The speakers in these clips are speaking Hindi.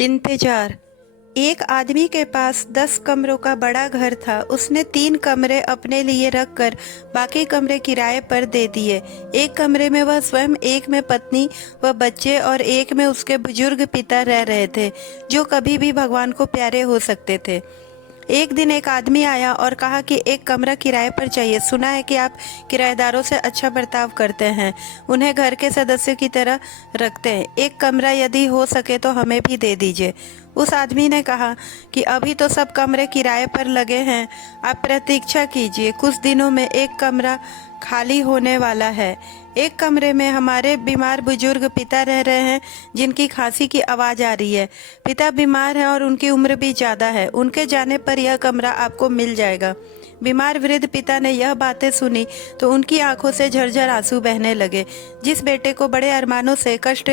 इंतजार। एक आदमी के पास 10 कमरों का बड़ा घर था। उसने 3 कमरे अपने लिए रखकर बाकी कमरे किराए पर दे दिए। एक कमरे में वह स्वयं, एक में पत्नी व बच्चे और एक में उसके बुजुर्ग पिता रह रहे थे, जो कभी भी भगवान को प्यारे हो सकते थे। एक दिन एक आदमी आया और कहा कि एक कमरा किराए पर चाहिए। सुना है कि आप किराएदारों से अच्छा बर्ताव करते हैं, उन्हें घर के सदस्य की तरह रखते हैं। एक कमरा यदि हो सके तो हमें भी दे दीजिए। उस आदमी ने कहा कि अभी तो सब कमरे किराए पर लगे हैं, आप प्रतीक्षा कीजिए, कुछ दिनों में एक कमरा खाली होने वाला है। एक कमरे में हमारे बीमार बुजुर्ग पिता रह रहे हैं, जिनकी खांसी की आवाज आ रही है। पिता बीमार हैं और उनकी उम्र भी ज्यादा है। उनके जाने पर यह कमरा आपको मिल जाएगा। बीमार वृद्ध पिता ने यह बातें सुनी तो उनकी आंखों से झरझर आंसू बहने लगे। जिस बेटे को बड़े अरमानों से कष्ट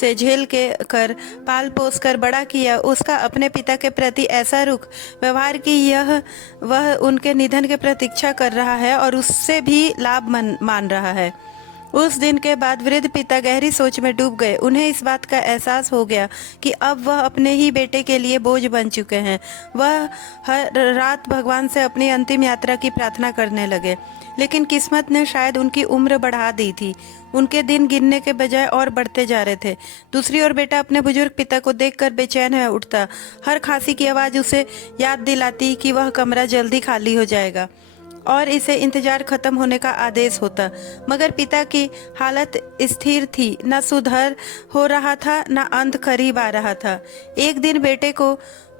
से झेल के कर पाल पोस कर बड़ा किया, उसका अपने पिता के प्रति ऐसा रुख व्यवहार कि यह वह उनके निधन की प्रतीक्षा कर रहा है और उससे भी लाभ मान रहा है। उस दिन के बाद वृद्ध पिता गहरी सोच में डूब गए। उन्हें इस बात का एहसास हो गया कि अब वह अपने ही बेटे के लिए बोझ बन चुके हैं। वह हर रात भगवान से अपनी अंतिम यात्रा की प्रार्थना करने लगे, लेकिन किस्मत ने शायद उनकी उम्र बढ़ा दी थी। उनके दिन गिनने के बजाय और बढ़ते जा रहे थे। दूसरी ओर बेटा अपने बुजुर्ग पिता को देखकर बेचैन है उठता। हर खांसी की आवाज उसे याद दिलाती कि वह कमरा जल्दी खाली हो जाएगा और इसे इंतजार खत्म होने का आदेश होता। मगर पिता की हालत स्थिर थी, न सुधार हो रहा था, न अंत करीब आ रहा था। एक दिन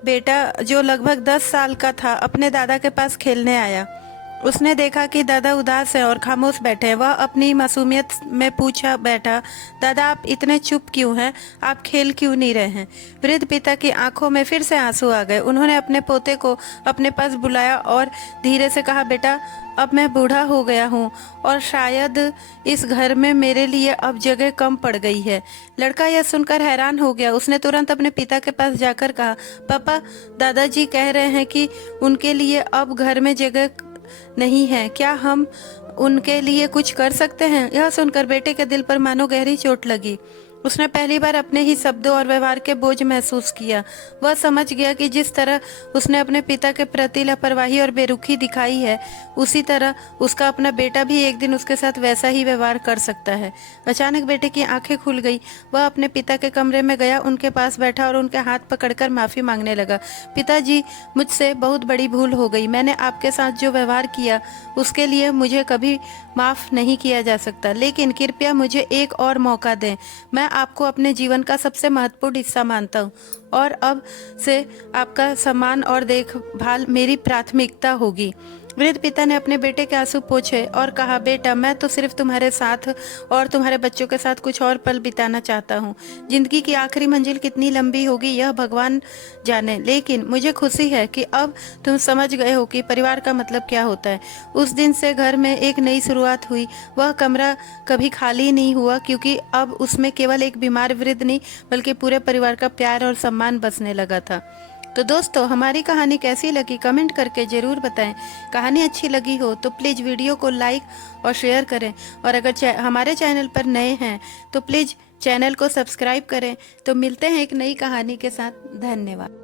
बेटा जो लगभग 10 साल का था, अपने दादा के पास खेलने आया। उसने देखा कि दादा उदास हैं और खामोश बैठे हैं। वह अपनी मासूमियत में पूछा, बेटा दादा आप इतने चुप क्यों हैं, आप खेल क्यों नहीं रहे हैं? वृद्ध पिता की आंखों में फिर से आंसू आ गए। उन्होंने अपने पोते को अपने पास बुलाया और धीरे से कहा, बेटा अब मैं बूढ़ा हो गया हूँ और शायद इस घर में मेरे लिए अब जगह कम पड़ गई है। लड़का यह सुनकर हैरान हो गया। उसने तुरंत अपने पिता के पास जाकर कहा, पापा दादाजी कह रहे हैं कि उनके लिए अब घर में जगह नहीं है, क्या हम उनके लिए कुछ कर सकते हैं? यह सुनकर बेटे के दिल पर मानो गहरी चोट लगी। उसने पहली बार अपने ही शब्दों और व्यवहार के बोझ महसूस किया। वह समझ गया कि जिस तरह उसने अपने पिता के प्रति लापरवाही और बेरुखी दिखाई है, उसी तरह उसका अपना बेटा भी एक दिन उसके साथ वैसा ही व्यवहार कर सकता है। अचानक बेटे की आंखें खुल गई। वह अपने पिता के कमरे में गया, उनके पास बैठा और उनके हाथ पकड़कर माफी मांगने लगा। पिताजी, मुझसे बहुत बड़ी भूल हो गई। मैंने आपके साथ जो व्यवहार किया उसके लिए मुझे कभी माफ नहीं किया जा सकता, लेकिन कृपया मुझे एक और मौका दें। मैं आपको अपने जीवन का सबसे महत्वपूर्ण हिस्सा मानता हूँ और अब से आपका सम्मान और देखभाल मेरी प्राथमिकता होगी। वृद्ध पिता ने अपने बेटे के आंसू पोंछे और कहा, बेटा मैं तो सिर्फ तुम्हारे साथ और तुम्हारे बच्चों के साथ कुछ और पल बिताना चाहता हूँ। जिंदगी की आखिरी मंजिल कितनी लंबी होगी यह भगवान जाने, लेकिन मुझे खुशी है कि अब तुम समझ गए हो कि परिवार का मतलब क्या होता है। उस दिन से घर में एक नई शुरुआत हुई। वह कमरा कभी खाली नहीं हुआ, क्योंकि अब उसमें केवल एक बीमार वृद्ध नहीं बल्कि पूरे परिवार का प्यार और सम्मान बसने लगा था। तो दोस्तों, हमारी कहानी कैसी लगी कमेंट करके जरूर बताएं। कहानी अच्छी लगी हो तो प्लीज़ वीडियो को लाइक और शेयर करें, और अगर हमारे चैनल पर नए हैं तो प्लीज़ चैनल को सब्सक्राइब करें। तो मिलते हैं एक नई कहानी के साथ। धन्यवाद।